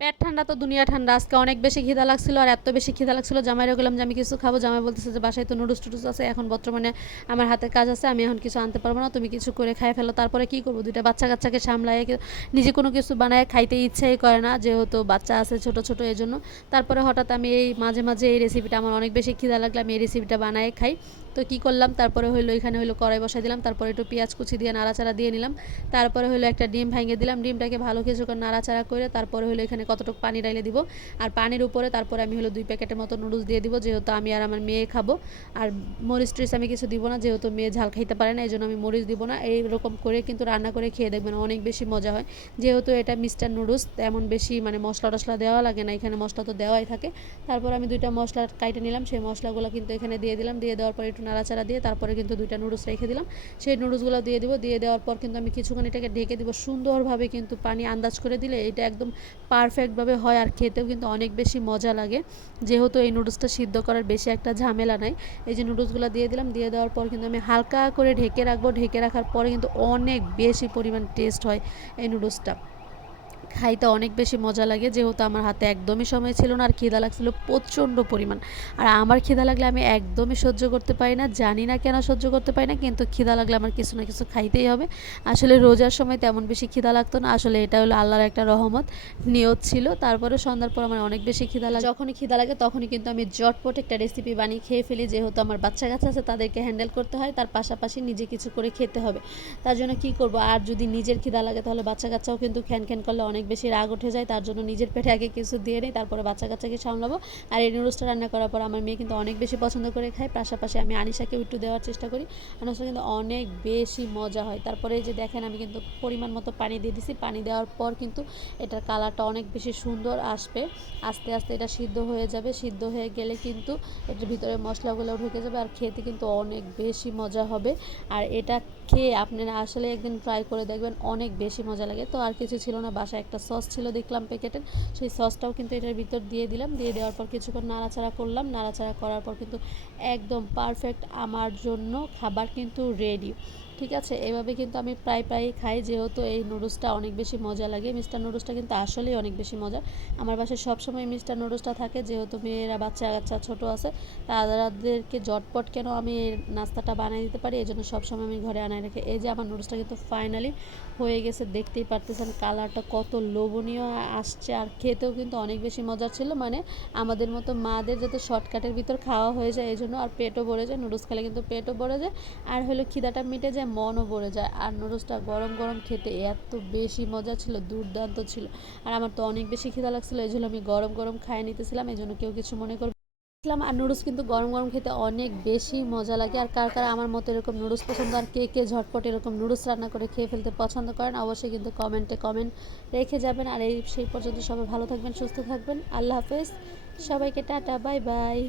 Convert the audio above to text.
পেট ঠান্ডা তো দুনিয়া ঠান্ডা। আজকে অনেক বেশি খিদা লাগছিল, আর এত বেশি খিদা লাগছিল জামাইরে বললাম যে আমি কিছু খাবো। জামাই বলতেছে যে বাসায় তো নুডলস টুডলস আছে, এখন বর্তমানে আমার হাতে কাজ আছে, আমি এখন কিছু আনতে পারবো না, তুমি কিছু করে খাই ফেলো। তারপরে কি করবো, দুইটা বাচ্চা কাচ্চাকে সামলায় নিজে কোনো কিছু বানায় খাইতে ইচ্ছাই করে না, যেহেতু বাচ্চা আছে ছোট ছোট এই জন্য। তারপরে হঠাৎ আমি এই মাঝে মাঝে এই রেসিপিটা, আমার অনেক বেশি খিদা লাগলে আমি এই রেসিপিটা বানায় খাই। তো কি করলাম, তারপরে হইলো এখানে হইলো কড়াই বসাই দিলাম, তারপরে একটু পেঁয়াজ কুচি দিয়ে নাড়াচাড়া দিয়ে নিলাম। তারপরে হলো একটা ডিম ভেঙে দিলাম, ডিমটাকে ভালো কিছুক্ষণ নাড়াচাড়া করে তারপরে হলো এখানে কতটুকু পানি ডাইলে দিব। আর পানির উপরে তারপরে আমি হলো 2 প্যাকেটের মতো নুডলস দিয়ে দিব, যেহেতু আমি আর আমার মেয়ে খাবো। আর মরিচ টরিচ আমি কিছু দিব না, যেহেতু মেয়ে ঝাল খাইতে পারে না, এই জন্য আমি মরিচ দিব না। এইরকম করে কিন্তু রান্না করে খেয়ে দেখবেন, অনেক বেশি মজা হয়। যেহেতু এটা মিস্টার নুডলস, তেমন বেশি মানে মশলা টশলা দেওয়া লাগে না, এখানে মশলা তো দেওয়াই থাকে। তারপর আমি 2টা মশলা কাইটে নিলাম, সেই মশলাগুলো কিন্তু এখানে দিয়ে দিলাম। দিয়ে দেওয়ার পর একটু নাড়াচাড়া দিয়ে তারপরে কিন্তু 2টা নুডলস রেখে দিলাম। সেই নুডলসগুলো দিয়ে দিব, দিয়ে দেওয়ার পর কিন্তু আমি কিছুক্ষণ এটাকে ঢেকে দিব সুন্দরভাবে। কিন্তু পানি আন্দাজ করে দিলে এটা একদম পারফেক্টভাবে হয়, আর খেতেও কিন্তু অনেক বেশি মজা লাগে, যেহেতু এই নুডলসটা সিদ্ধ করার বেশি একটা ঝামেলা নাই। এই যে নুডলসগুলো দিয়ে দিলাম, দিয়ে দেওয়ার পর কিন্তু আমি হালকা করে ঢেকে রাখবো। ঢেকে রাখার পরে কিন্তু অনেক বেশি পরিমাণ টেস্ট হয় এই নুডলসটা, খাইতে অনেক বেশি মজা লাগে। যেহেতু আমার হাতে একদমই সময় ছিল না, আর খিদা লাগছিল প্রচণ্ড পরিমাণ। আর আমার খিদা লাগলে আমি একদমই সহ্য করতে পারি না, জানি না কেন সহ্য করতে পারি না, কিন্তু খিদা লাগলে আমার কিছু না কিছু খাইতেই হবে। আসলে রোজার সময় তেমন বেশি খিদা লাগতো না, আসলে এটা হলো আল্লাহর একটা রহমত, নিয়ত ছিল। তারপরে সন্ধ্যার পর আমার অনেক বেশি খিদা লাগে, যখনই খিদা লাগে তখনই কিন্তু আমি জটপট একটা রেসিপি বানিয়ে খেয়ে ফেলি। যেহেতু আমার বাচ্চা কাচ্চা আছে, তাদেরকে হ্যান্ডেল করতে হয়, তার পাশাপাশি নিজে কিছু করে খেতে হবে। তার জন্য কি করব, আর যদি নিজের খিদা লাগে তাহলে বাচ্চা কাচ্চাও কিন্তু খ্যান খ্যান করলে অনেক বেশি রাগ উঠে যায়। তার জন্য নিজের পেটে আগে কিছু দিয়ে নিই, তারপরে বাচ্চা কাচ্চাকে সামলাবো। আর এই নুডলসটা রান্না করার পর আমার মেয়ে কিন্তু অনেক বেশি পছন্দ করে খায়, পাশাপাশি আমি আনিশাকেও একটু দেওয়ার চেষ্টা করি। আনিশা কিন্তু অনেক বেশি মজা হয়। তারপরে এই যে দেখেন, আমি কিন্তু পরিমাণ মতো পানি দিয়ে দিছি। পানি দেওয়ার পর কিন্তু এটার কালারটা অনেক বেশি সুন্দর আসবে। আস্তে আস্তে এটা সিদ্ধ হয়ে যাবে, সিদ্ধ হয়ে গেলে কিন্তু এটার ভিতরে মশলাগুলো ঢুকে যাবে, আর খেতে কিন্তু অনেক বেশি মজা হবে। আর এটা খেয়ে আপনারা আসলে একদিন ট্রাই করে দেখবেন, অনেক বেশি মজা লাগে। তো আর কিছু ছিল না, বাসায় একটা সস ছিল দেখলাম প্যাকেটের, সেই সসটাও কিন্তু এটার ভিতর দিয়ে দিলাম। দিয়ে দেওয়ার পর কিছুক্ষণ নাড়াচাড়া করলাম, নাড়াচাড়া করার পর কিন্তু একদম পারফেক্ট আমার জন্য খাবার কিন্তু রেডি। ঠিক আছে, এভাবে কিন্তু আমি প্রায়ই খাই, যেহেতু এই নুডলসটা অনেক বেশি মজা লাগে। মিস্টার নুডলসটা কিন্তু আসলেই অনেক বেশি মজা। আমার বাসায় সবসময় মিস্টার নুডলসটা থাকে, যেহেতু মেয়েরা বাচ্চা কাচ্চা ছোটো আছে, তাদেরকে ঝটপট কেন আমি এই নাস্তাটা বানিয়ে দিতে পারি, এই জন্য সবসময় আমি ঘরে আনাই রাখি। এই যে আমার নুডলসটা কিন্তু ফাইনালি হয়ে গেছে, দেখতেই পারতেছেন কালারটা কত লোভনীয় আসছে, আর খেতেও কিন্তু অনেক বেশি মজার ছিল। মানে আমাদের মতো মাদের যাতে শর্টকাটের ভিতর খাওয়া হয়ে যায়, এই জন্য, আর পেটও ভরে যায়। নুডলস খেলে কিন্তু পেটও ভরে যায়, আর হলো খিদাটা মিটে যায়, মনও ভরে যায়। আর নুডলসটা গরম গরম খেতে এত বেশি মজা ছিল, দুর্দান্ত ছিল। আর আমার তো অনেক বেশি খিদা লাগছিল, এই জন্য আমি গরম গরম খাইয়ে নিতেছিলাম, এই জন্য কেউ কিছু মনে করবে। আর নুডলস কিন্তু গরম গরম খেতে অনেক বেশি মজা লাগে। আর কার কার আমার মতো এরকম নুডলস পছন্দ, আর কে কে ঝটপট এরকম নুডলস রান্না করে খেয়ে ফেলতে পছন্দ করেন, অবশ্যই কিন্তু কমেন্টে কমেন্ট রেখে যাবেন। আর সেই পর্যন্ত সবাই ভালো থাকবেন, সুস্থ থাকবেন। আল্লাহ হাফেজ, সবাইকে টাটা, বাই বাই।